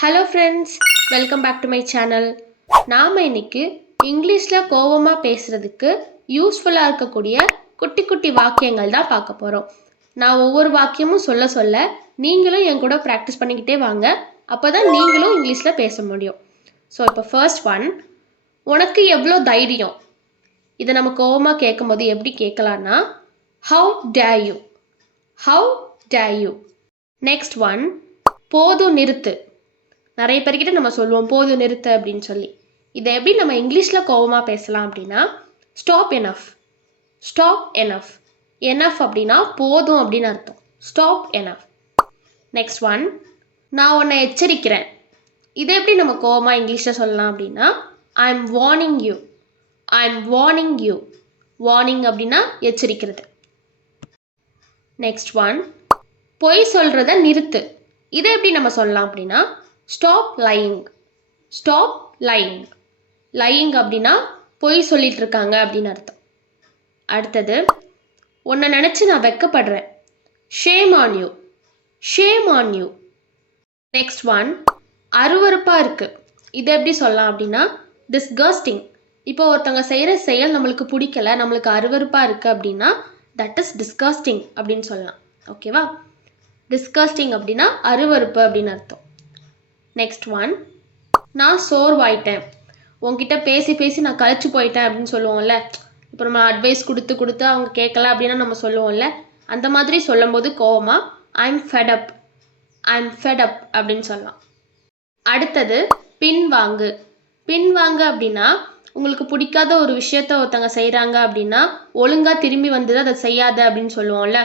Hello friends welcome back to my channel நாம் இன்னைக்கு இங்கிலீஷில் கோவமாக பேசுகிறதுக்கு யூஸ்ஃபுல்லாக இருக்கக்கூடிய குட்டி குட்டி வாக்கியங்கள் தான் பார்க்க போகிறோம் நான் ஒவ்வொரு வாக்கியமும் சொல்ல சொல்ல நீங்களும் என் கூட ப்ராக்டிஸ் பண்ணிக்கிட்டே வாங்க. அப்போ தான் நீங்களும் இங்கிலீஷில் பேச முடியும். ஸோ இப்போ ஃபர்ஸ்ட் ஒன் உனக்கு எவ்வளோ தைரியம்? இதை நம்ம கோவமாக கேட்கும்போது எப்படி கேட்கலான்னா how dare you how dare you next one போதும் நிறுத்து. நிறைய பேர்கிட்ட நம்ம சொல்லுவோம் போதும் நிறுத்து அப்படின்னு சொல்லி. இதை எப்படி நம்ம இங்கிலீஷில் கோவமாக பேசலாம் அப்படின்னா stop enough stop enough enough அப்படின்னா போதும் அப்படின்னு அர்த்தம். ஸ்டாப் எனஃப் நெக்ஸ்ட் ஒன் நான் உன்னை எச்சரிக்கிறேன். இதை எப்படி நம்ம கோவமாக இங்கிலீஷில் சொல்லலாம் அப்படின்னா I am warning you I am warning you warning அப்படின்னா எச்சரிக்கிறது. நெக்ஸ்ட் ஒன் பொய் சொல்கிறத நிறுத்து. இதை எப்படி நம்ம சொல்லலாம் அப்படின்னா stop lying stop lying lying அப்படின்னா பொய் சொல்லிட்டு இருக்காங்க அப்படின்னு அர்த்தம். அடுத்தது உன்னை நினச்சி நான் வெக்கப்படுறேன். Shame on you shame on you next one அருவருப்பாக இருக்குது இதை எப்படி சொல்லலாம் அப்படின்னா டிஸ்கஸ்டிங் இப்போ ஒருத்தவங்க செய்கிற செயல் நம்மளுக்கு பிடிக்கல நம்மளுக்கு அருவருப்பாக இருக்குது அப்படின்னா தட் இஸ் டிஸ்கஸ்டிங் அப்படின்னு சொல்லலாம். ஓகேவா டிஸ்கஸ்டிங் அப்படின்னா அருவருப்பு அப்படின்னு அர்த்தம். நெக்ஸ்ட் ஒன் நான் சோர்வாயிட்டேன். உங்ககிட்ட பேசி பேசி நான் கழிச்சு போயிட்டேன் அப்படின்னு சொல்லுவோம்ல. இப்போ நம்ம அட்வைஸ் கொடுத்து கொடுத்து அவங்க கேட்கல அப்படின்னா நம்ம சொல்லுவோம்ல. அந்த மாதிரி சொல்லும்போது I I'm fed up I'm fed up அப்படின்னு சொல்லலாம். அடுத்தது பின்வாங்கு. பின்வாங்கு அப்படின்னா உங்களுக்கு பிடிக்காத ஒரு விஷயத்த ஒருத்தங்க செய்கிறாங்க அப்படின்னா ஒழுங்காக திரும்பி வந்துடு அதை செய்யாத அப்படின்னு சொல்லுவோம்ல.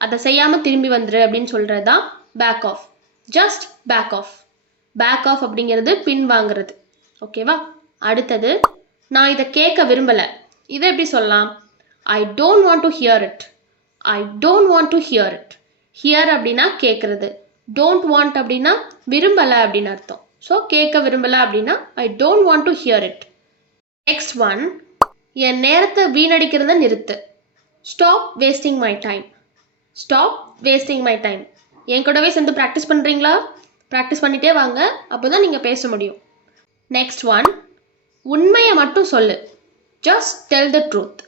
அதை செய்யாமல் திரும்பி வந்துடு அப்படின்னு சொல்கிறது தான் back off just back off back off அப்படிங்கிறது பின் வாங்குறது. ஓகேவா அடுத்தது நான் இதை கேட்க விரும்பலை. இதை எப்படி சொல்லலாம்? I don't want to hear it I don't want to hear it hear அப்படின்னா கேட்குறது. டோன்ட் வாண்ட் அப்படின்னா விரும்பலை அப்படின்னு அர்த்தம். ஸோ கேட்க விரும்பலை அப்படின்னா I don't want to hear it next one என் நேரத்தை வீணடிக்கிறத நிறுத்து. Stop wasting my time stop wasting my time என் கூடவே சேர்ந்து ப்ராக்டிஸ் பண்ணுறீங்களா ப்ராக்டிஸ் பண்ணிகிட்டே வாங்க அப்போ தான் நீங்கள் பேச முடியும். நெக்ஸ்ட் ஒன் உண்மையை மட்டும் சொல்லு. Just tell the truth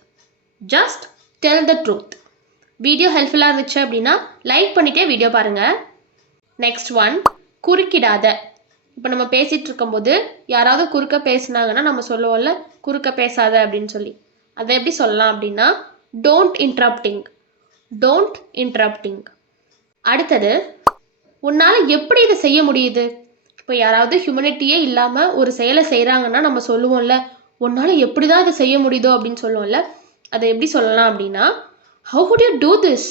just tell the truth video ஹெல்ப்ஃபுல்லாக இருந்துச்சு அப்படின்னா லைக் பண்ணிட்டே வீடியோ பாருங்கள் நெக்ஸ்ட் ஒன் குறுக்கிடாத. இப்போ நம்ம பேசிகிட்டு இருக்கும்போது யாராவது குறுக்க பேசுனாங்கன்னா நம்ம சொல்லுவோம்ல குறுக்க பேசாத அப்படின்னு சொல்லி. அதை எப்படி சொல்லலாம் அப்படின்னா டோன்ட் இன்ட்ரப்டிங் டோன்ட் இன்ட்ரப்டிங் அடுத்தது உன்னால் எப்படி இதை செய்ய முடியுது? இப்போ யாராவது ஹியூமனிட்டியே இல்லாமல் ஒரு செயலை செய்கிறாங்கன்னா நம்ம சொல்லுவோம்ல உன்னால் எப்படி தான் இதை செய்ய முடியுதோ? அப்படின்னு சொல்லுவோம்ல. அதை எப்படி சொல்லலாம் அப்படின்னா how could you do this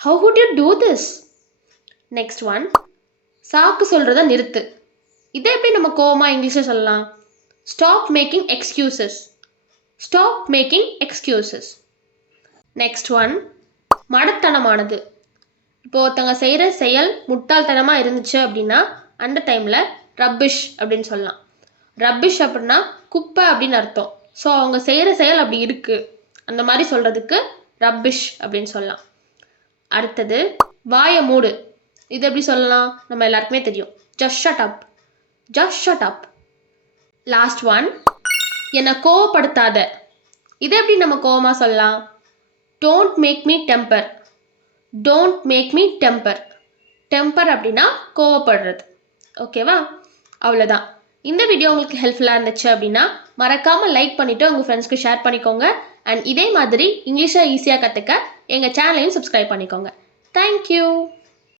how could you do this next one சாக்கு சொல்கிறத நிறுத்து. இதை எப்படி நம்ம கோவமாக இங்கிலீஷில் சொல்லலாம்? Stop making excuses stop making excuses next one மடத்தனமானது. இப்போ ஒருத்தவங்க செய்கிற செயல் முட்டாள்தனமாக இருந்துச்சு அப்படின்னா அந்த டைமில் ரப்பிஷ் அப்படின்னு சொல்லலாம். ரப்பிஷ் அப்படின்னா குப்பை அப்படின்னு அர்த்தம். ஸோ அவங்க செய்கிற செயல் அப்படி இருக்குது அந்த மாதிரி சொல்கிறதுக்கு ரப்பிஷ் அப்படின்னு சொல்லலாம். அடுத்தது வாய மூடு. இது எப்படி சொல்லலாம்? நம்ம எல்லாருக்குமே தெரியும். Just shut up just shut up last one என்னை கோவப்படுத்தாத. இதை எப்படி நம்ம கோவமாக சொல்லலாம்? Don't make me temper don't make me temper temper அப்படின்னா கோவப்படுறது. ஓகேவா அவ்வளோதான் இந்த வீடியோ உங்களுக்கு ஹெல்ப்ஃபுல்லாக இருந்துச்சு அப்படின்னா மறக்காமல் லைக் பண்ணிவிட்டு உங்கள் ஃப்ரெண்ட்ஸ்க்கு ஷேர் பண்ணிக்கோங்க. அண்ட் இதே மாதிரி இங்கிலீஷை ஈஸியாக கற்றுக்க எங்கள் சேனலையும் சப்ஸ்கிரைப் பண்ணிக்கோங்க. தேங்க்யூ